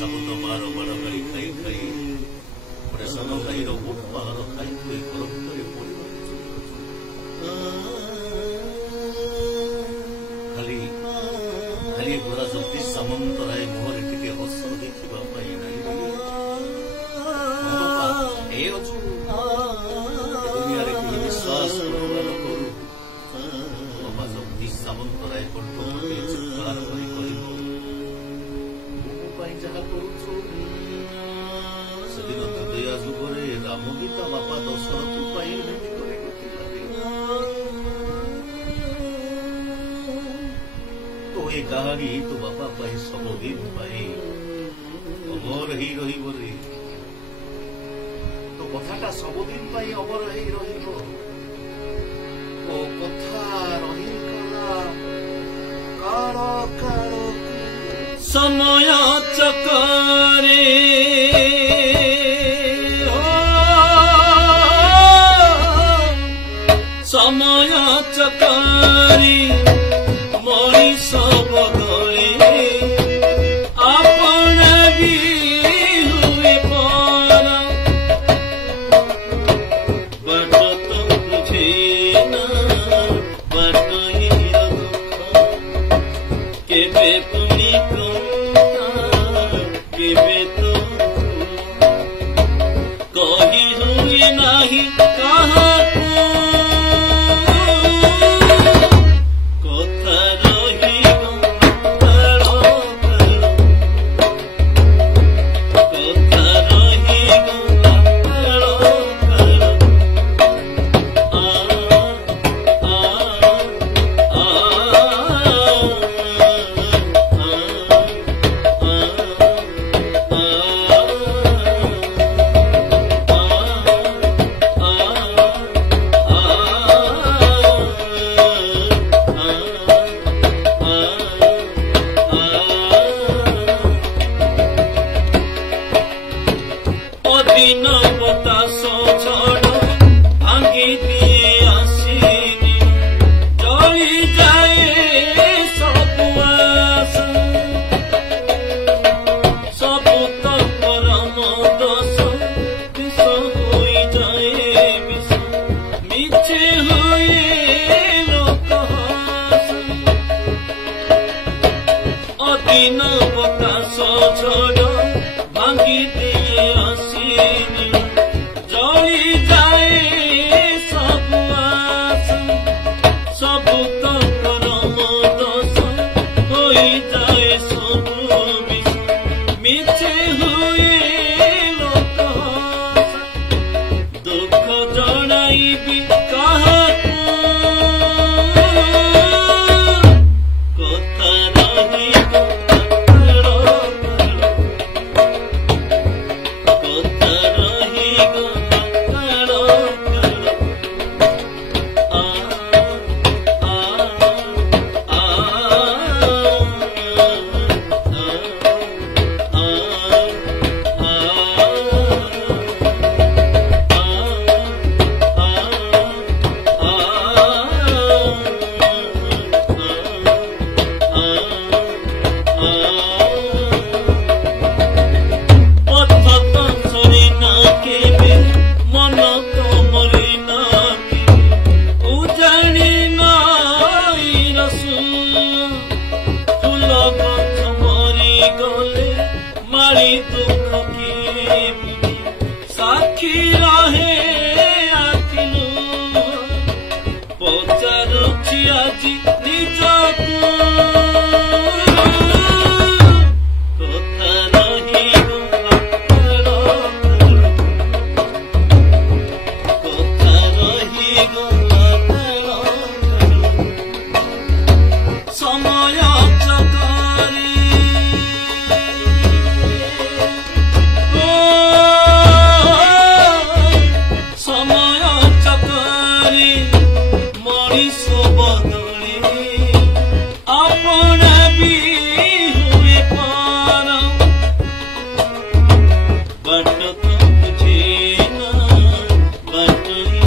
साबुन मार बड़ गाई खाई खाई गोटे सन गाईर बुट बाहर खाई खुई घर भितर खाली खाली बुढ़ा जगदीश सामंतराय मुहरे टिके हस देखा दुनिया विश्वास बाबा जगदीश सामंतराय कंठ चित्कार जहा करुछु सेदिन हृदया जुगरे राम गीता बापा दशरथ पाई तो ये कहानी तो बापा पाई सबदिन पाई अमर ही रहिब रे तो कथाटा सबदिन पाई अमर ही रहिब तो कथा रही कला काल काल समय चक्रे समय चक्रे मनीष बदले आपण भी हुए पर बट तो बुझे न बट ही दुख केबे तुनी कही हुए नहीं कहा कथा रही दिन बतास छड़ भांगी दिए आसीनी चली जाए सब आस सब तो परम दस विष हो जाए विष मिछे हुए लोक अदिन बतास छड़ भांगी